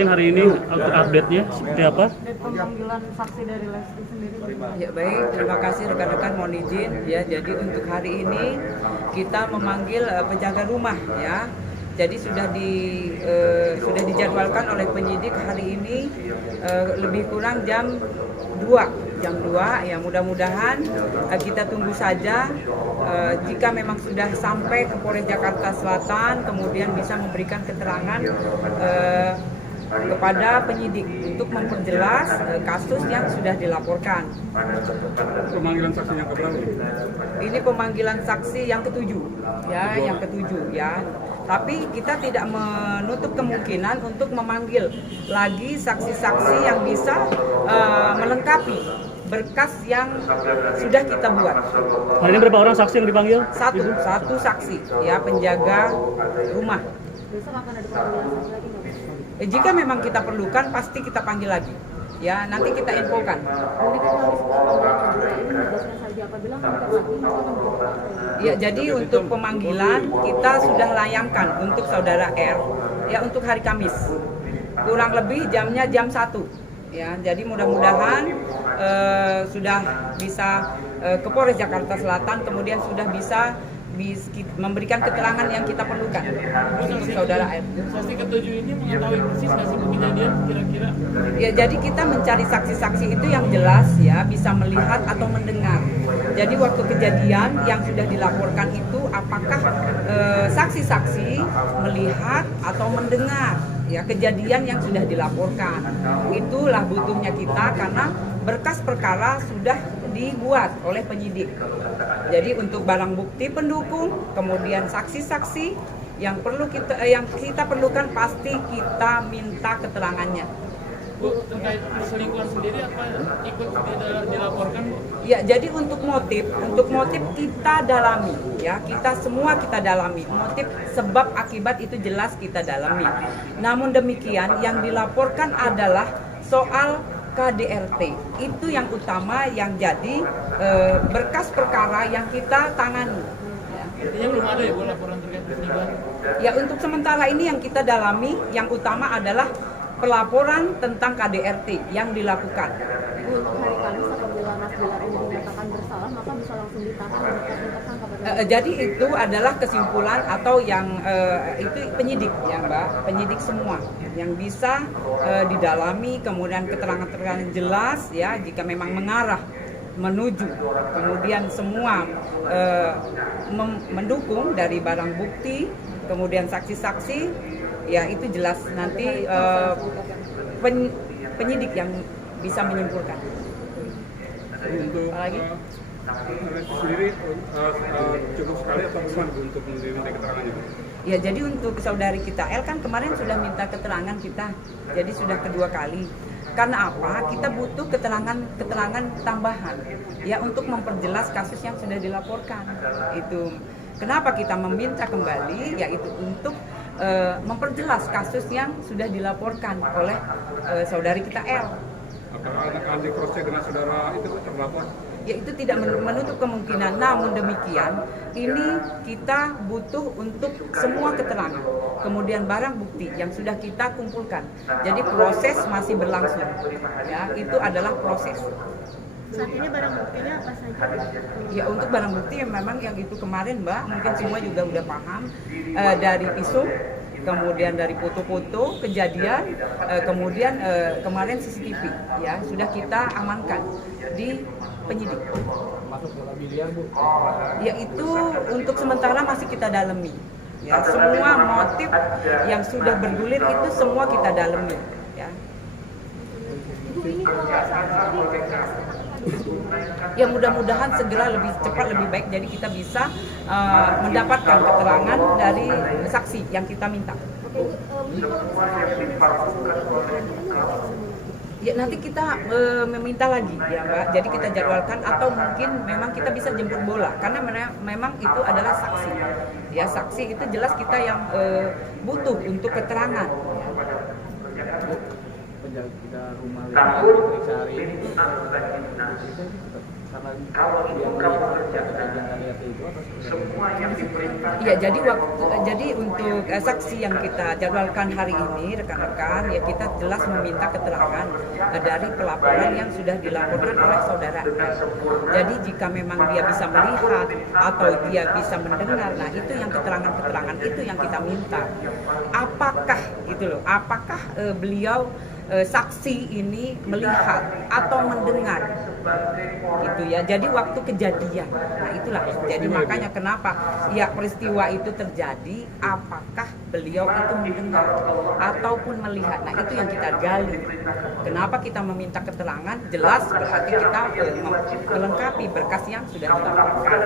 mungkin hari ini update-nya seperti apa? Pemanggilan saksi dari Lesti sendiri. Ya baik, terima kasih rekan-rekan, mohon izin ya. Jadi untuk hari ini kita memanggil penjaga rumah ya. Jadi sudah dijadwalkan oleh penyidik hari ini lebih kurang jam 2 ya, mudah-mudahan kita tunggu saja jika memang sudah sampai ke Polres Jakarta Selatan kemudian bisa memberikan keterangan kepada penyidik untuk memperjelas kasus yang sudah dilaporkan. Pemanggilan saksi yang keberapa? Ini pemanggilan saksi yang ketujuh ya. Tapi kita tidak menutup kemungkinan untuk memanggil lagi saksi-saksi yang bisa melengkapi berkas yang sudah kita buat. Hari ini berapa orang saksi yang dipanggil? Satu saksi ya, penjaga rumah. Besok akan ada pemanggilan saksi lagi nggak? Jika memang kita perlukan pasti kita panggil lagi. Ya, nanti kita infokan. Ini kan harus pemanggilan ini menegaskan saja apabila mungkin lagi maka akan menjadi. Ya, jadi untuk pemanggilan kita sudah layangkan untuk saudara R ya untuk hari Kamis. Kurang lebih jamnya jam 1. Ya, jadi mudah-mudahan sudah bisa ke Polres Jakarta Selatan kemudian sudah bisa memberikan keterangan yang kita perlukan untuk saudara R. Saksi ketujuh ini mengetahui persis nggak sih kejadian kira-kira? Ya, jadi kita mencari saksi-saksi itu yang jelas ya, bisa melihat atau mendengar. Jadi waktu kejadian yang sudah dilaporkan itu apakah saksi-saksi melihat atau mendengar ya kejadian yang sudah dilaporkan. Itulah butuhnya kita karena berkas perkara sudah dibuat oleh penyidik. Jadi untuk barang bukti pendukung, kemudian saksi-saksi yang kita perlukan pasti kita minta keterangannya. Bu, terkait perselingkuhan sendiri apa ikut dilaporkan, Bu? Ya, jadi untuk motif kita dalami ya, kita dalami. Motif sebab akibat itu jelas kita dalami. Namun demikian yang dilaporkan adalah soal KDRT. Itu yang utama yang jadi berkas perkara yang kita tangani. Artinya belum ada ya Bu laporan terkait perselingkuhan? Ya, untuk sementara ini yang kita dalami yang utama adalah pelaporan tentang KDRT yang dilakukan. Untuk hari Kamis apabila Mas Bilar ini dinyatakan bersalah maka bisa langsung ditahan dan ditetapkan tersangka pada Jadi itu adalah kesimpulan atau yang itu penyidik ya Mbak, penyidik semua yang bisa didalami kemudian keterangan-keterangan jelas ya jika memang mengarah menuju kemudian semua mendukung dari barang bukti kemudian saksi-saksi ya itu jelas nanti penyidik yang bisa menyimpulkan. Untuk Lagi? sendiri cukup sekali atau bukan untuk menerima keterangannya? Ya, jadi untuk saudari kita L kan kemarin sudah minta keterangan kita, jadi sudah kedua kali. Karena apa? Kita butuh keterangan tambahan ya untuk memperjelas kasus yang sudah dilaporkan. Itu kenapa kita meminta kembali, yaitu untuk memperjelas kasus yang sudah dilaporkan oleh saudari kita L. Apakah akan di cross check dengan saudara itu terlapor? Ya, itu tidak menutup kemungkinan. Namun demikian, ini kita butuh untuk semua keterangan. Kemudian barang bukti yang sudah kita kumpulkan. Jadi proses masih berlangsung. Ya, itu adalah proses. saat ini barang buktinya apa saja? Ya, untuk barang bukti yang memang yang itu kemarin Mbak, mungkin semua juga udah paham dari visum, kemudian dari foto-foto kejadian, kemudian kemarin CCTV ya sudah kita amankan di penyidik. Masuk bola biliar, Bu? Ya, itu untuk sementara masih kita dalami. Ya, semua motif yang sudah bergulir itu semua kita dalami. Ya. Ibu ini kalau Ya, mudah-mudahan segera lebih cepat lebih baik jadi kita bisa mendapatkan keterangan dari saksi yang kita minta. Ya, nanti kita meminta lagi ya Mbak, jadi kita jadwalkan atau mungkin memang kita bisa jemput bola karena memang itu adalah saksi. Ya, saksi itu jelas kita yang butuh untuk keterangan. Penjaga rumah yang diperiksa hari ini Iya, jadi untuk saksi yang kita jadwalkan hari ini, rekan-rekan, ya kita jelas meminta keterangan dari pelaporan yang sudah dilaporkan oleh saudara R. Jadi jika memang dia bisa melihat atau dia bisa mendengar, nah itu yang keterangan-keterangan itu yang kita minta. Apakah gitu loh? Apakah beliau saksi ini melihat atau mendengar gitu ya, jadi waktu kejadian, nah itulah, jadi makanya kenapa ya peristiwa itu terjadi, apakah beliau itu mendengar ataupun melihat, nah itu yang kita gali. Kenapa kita meminta keterangan, jelas berarti kita melengkapi berkas yang sudah dilaporkan.